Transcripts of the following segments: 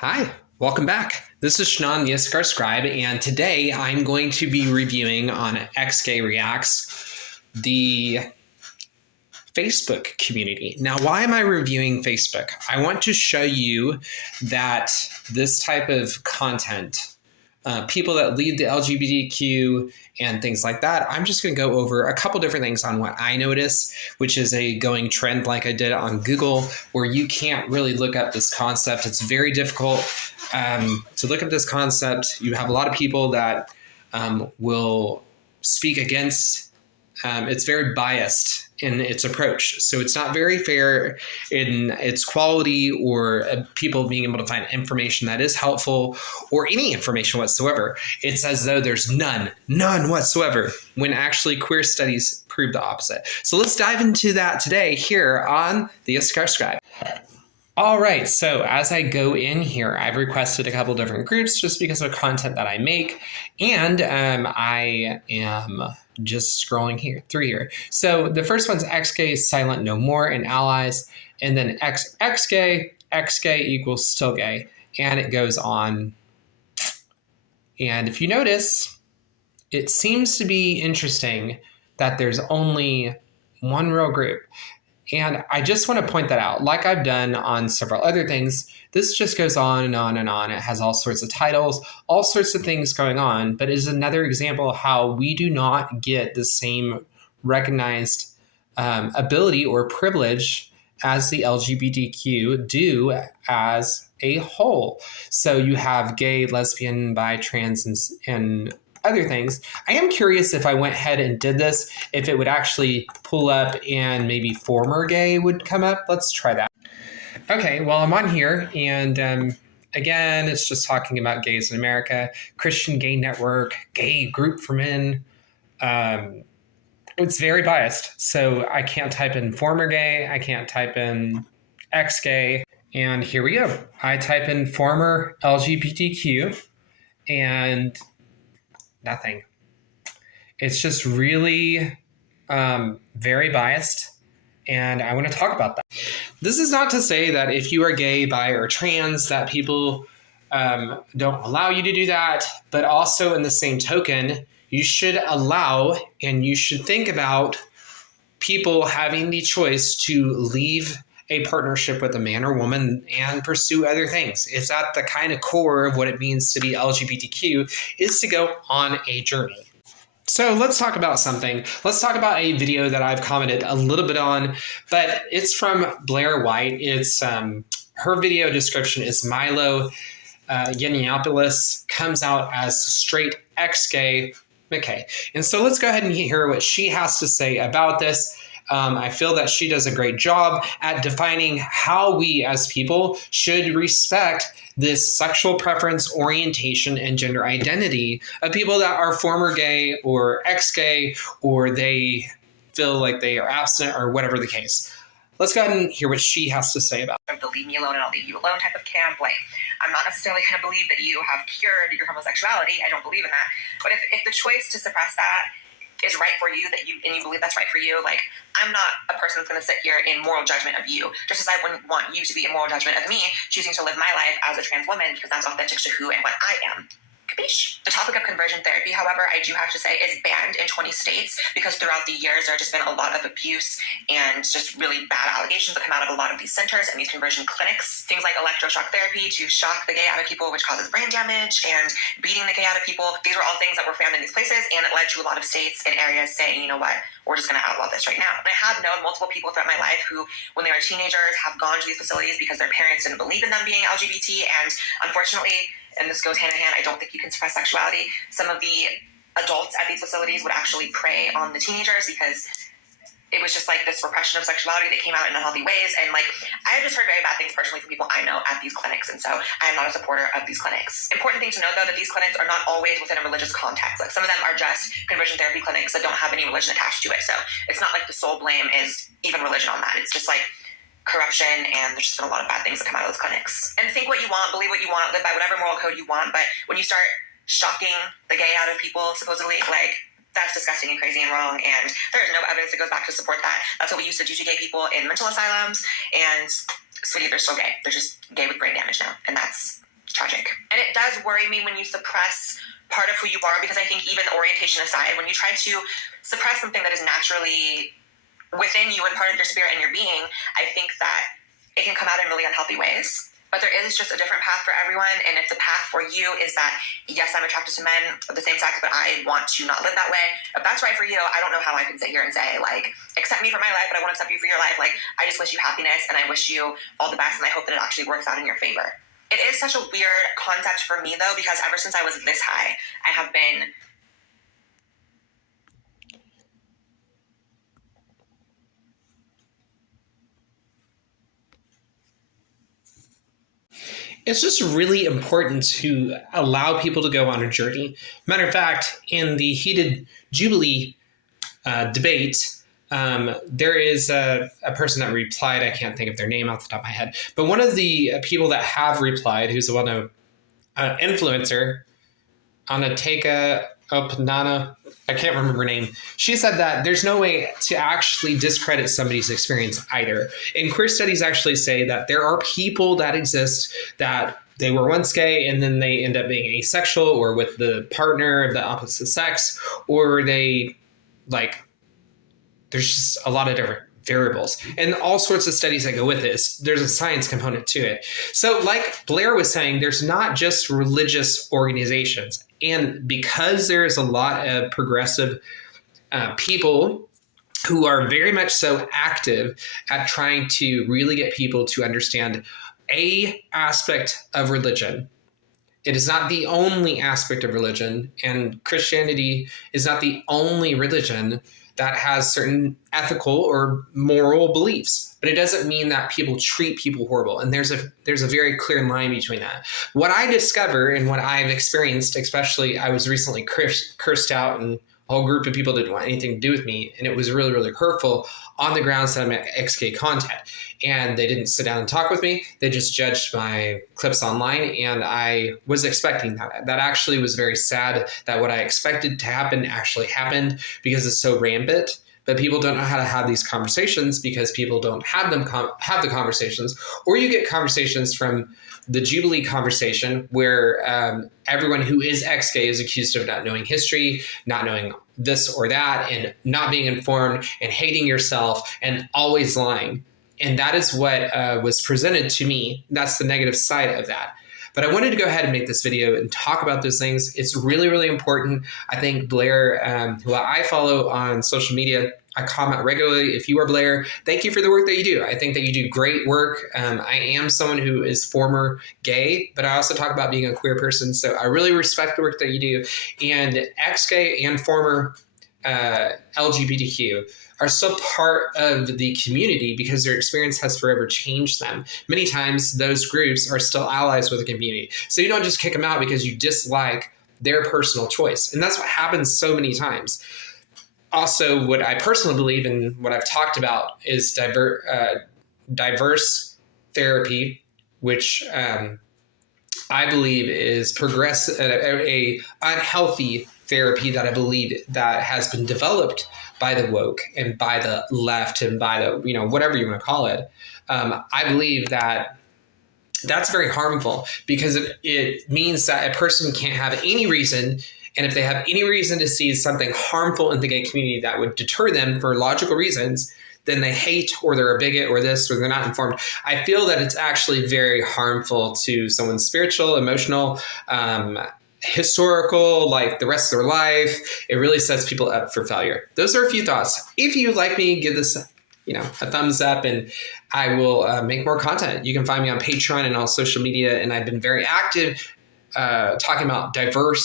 Hi, welcome back. This is Shnon, YissakarScribe, and today I'm going to be reviewing on XGay Reacts, the Facebook community. Now, why am I reviewing Facebook? I want to show you that this type of content, people that lead the LGBTQ and things like that, I'm just going to go over a couple different things on what I notice, which is a going trend like I did on Google, where you can't really look up this concept. It's very difficult to look up this concept. You have a lot of people that will speak against. It's very biased in its approach. So it's not very fair in its quality or people being able to find information that is helpful or any information whatsoever. It's as though there's none whatsoever, when actually queer studies prove the opposite. So let's dive into that today here on the YissakarScribe. All right, so as I go in here, I've requested a couple different groups just because of content that I make, and I am just scrolling through here. So the first one's XGay, Silent No More, and Allies, and then XGay equals still gay, and it goes on. And if you notice, it seems to be interesting that there's only one real group. And I just want to point that out. Like I've done on several other things, this just goes on and on and on. It has all sorts of titles, all sorts of things going on, but it is another example of how we do not get the same recognized ability or privilege as the LGBTQ do as a whole. So you have gay, lesbian, bi, trans, and other things. I am curious if I went ahead and did this, if it would actually pull up and maybe former gay would come up. Let's try that. Okay, well, I'm on here, and again, it's just talking about gays in America, Christian Gay Network, Gay Group for Men. It's very biased, so I can't type in former gay, I can't type in ex-gay, and here we go. I type in former LGBTQ, and nothing. It's just really very biased, and I want to talk about that. This is not to say that if you are gay, bi, or trans, that people don't allow you to do that, but also in the same token, you should allow and you should think about people having the choice to leave a partnership with a man or woman and pursue other things. It's at the kind of core of what it means to be LGBTQ, is to go on a journey. So let's talk about something. Let's talk about a video that I've commented a little bit on, but it's from Blaire White. It's her video description is Milo Yiannopoulos comes out as straight ex-gay McKay. And so let's go ahead and hear what she has to say about this. I feel that she does a great job at defining how we as people should respect this sexual preference, orientation, and gender identity of people that are former gay or ex-gay, or they feel like they are abstinent, or whatever the case. Let's go ahead and hear what she has to say about it. The leave me alone and I'll leave you alone type of camp. Like, I'm not necessarily going to believe that you have cured your homosexuality. I don't believe in that. But if the choice to suppress that is right for you, and you believe that's right for you, like, I'm not a person that's going to sit here in moral judgment of you, just as I wouldn't want you to be in moral judgment of me choosing to live my life as a trans woman, because that's authentic to who and what I am. Capiche? The topic of conversion therapy, however, I do have to say, is banned in 20 states because throughout the years there have just been a lot of abuse and just really bad allegations that come out of a lot of these centers and these conversion clinics. Things like electroshock therapy to shock the gay out of people, which causes brain damage, and beating the gay out of people. These were all things that were found in these places, and it led to a lot of states and areas saying, you know what, we're just going to outlaw this right now. And I have known multiple people throughout my life who, when they were teenagers, have gone to these facilities because their parents didn't believe in them being LGBT, and unfortunately, and this goes hand in hand, I don't think you can suppress sexuality. Some of the adults at these facilities would actually prey on the teenagers because it was just like this repression of sexuality that came out in unhealthy ways. And like, I have just heard very bad things personally from people I know at these clinics. And so I am not a supporter of these clinics. Important thing to note, though, that these clinics are not always within a religious context. Like, some of them are just conversion therapy clinics that don't have any religion attached to it. So it's not like the sole blame is even religion on that. It's just like corruption, and there's just been a lot of bad things that come out of those clinics. And think what you want, believe what you want, live by whatever moral code you want, but when you start shocking the gay out of people, supposedly, like, that's disgusting and crazy and wrong, and there is no evidence that goes back to support that. That's what we used to do to gay people in mental asylums, and sweetie, they're still gay. They're just gay with brain damage now, and that's tragic. And it does worry me when you suppress part of who you are, because I think even orientation aside, when you try to suppress something that is naturally within you and part of your spirit and your being, I think that it can come out in really unhealthy ways. But there is just a different path for everyone. And if the path for you is that, yes, I'm attracted to men of the same sex, but I want to not live that way, if that's right for you, I don't know how I can sit here and say, like, accept me for my life, but I won't accept you for your life. Like, I just wish you happiness, and I wish you all the best, and I hope that it actually works out in your favor. It is such a weird concept for me, though, because ever since I was this high, I have been... It's just really important to allow people to go on a journey. Matter of fact, in the heated Jubilee debate, there is a person that replied. I can't think of their name off the top of my head, but one of the people that have replied, who's a well-known influencer, Anateka Opnana, I can't remember her name. She said that there's no way to actually discredit somebody's experience either. And queer studies actually say that there are people that exist that they were once gay and then they end up being asexual or with the partner of the opposite sex, or they like, there's just a lot of different variables and all sorts of studies that go with this. There's a science component to it. So like Blaire was saying, there's not just religious organizations. And because there's a lot of progressive people who are very much so active at trying to really get people to understand a aspect of religion. It is not the only aspect of religion, and Christianity is not the only religion that has certain ethical or moral beliefs, but it doesn't mean that people treat people horrible. And there's a very clear line between that. What I discover and what I've experienced, especially I was recently cursed out and a whole group of people didn't want anything to do with me. And it was really, really hurtful on the grounds that I'm XK content. And they didn't sit down and talk with me. They just judged my clips online. And I was expecting that. That actually was very sad that what I expected to happen actually happened, because it's so rampant. But people don't know how to have these conversations because people don't have have the conversations. Or you get conversations from the Jubilee conversation where everyone who is ex-gay is accused of not knowing history, not knowing this or that, and not being informed, and hating yourself, and always lying. And that is what was presented to me. That's the negative side of that. But I wanted to go ahead and make this video and talk about those things. It's really, really important. I think Blaire, who I follow on social media, I comment regularly. If you are Blaire, thank you for the work that you do. I think that you do great work. I am someone who is former gay, but I also talk about being a queer person. So I really respect the work that you do. And ex-gay and former LGBTQ are still part of the community because their experience has forever changed them. Many times those groups are still allies with the community. So you don't just kick them out because you dislike their personal choice. And that's what happens so many times. Also, what I personally believe and what I've talked about is diverse therapy, which I believe is a unhealthy therapy that I believe that has been developed by the woke and by the left and by the, whatever you want to call it. I believe that that's very harmful because it means that a person can't have any reason. And if they have any reason to see something harmful in the gay community that would deter them for logical reasons, then they hate or they're a bigot or this or they're not informed. I feel that it's actually very harmful to someone's spiritual, emotional, historical, like the rest of their life. It really sets people up for failure. Those are a few thoughts. If you like me, give this a thumbs up, and I will make more content. You can find me on Patreon and all social media, and I've been very active talking about divertism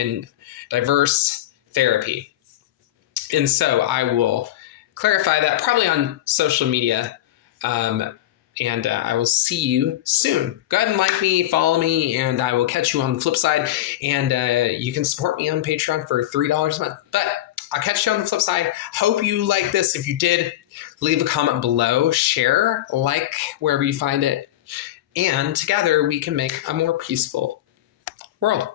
and diverse therapy. And so I will clarify that probably on social media. And I will see you soon. Go ahead and like me, follow me, and I will catch you on the flip side. And you can support me on Patreon for $3 a month. But I'll catch you on the flip side. Hope you like this. If you did, leave a comment below, share, like wherever you find it. And together we can make a more peaceful world.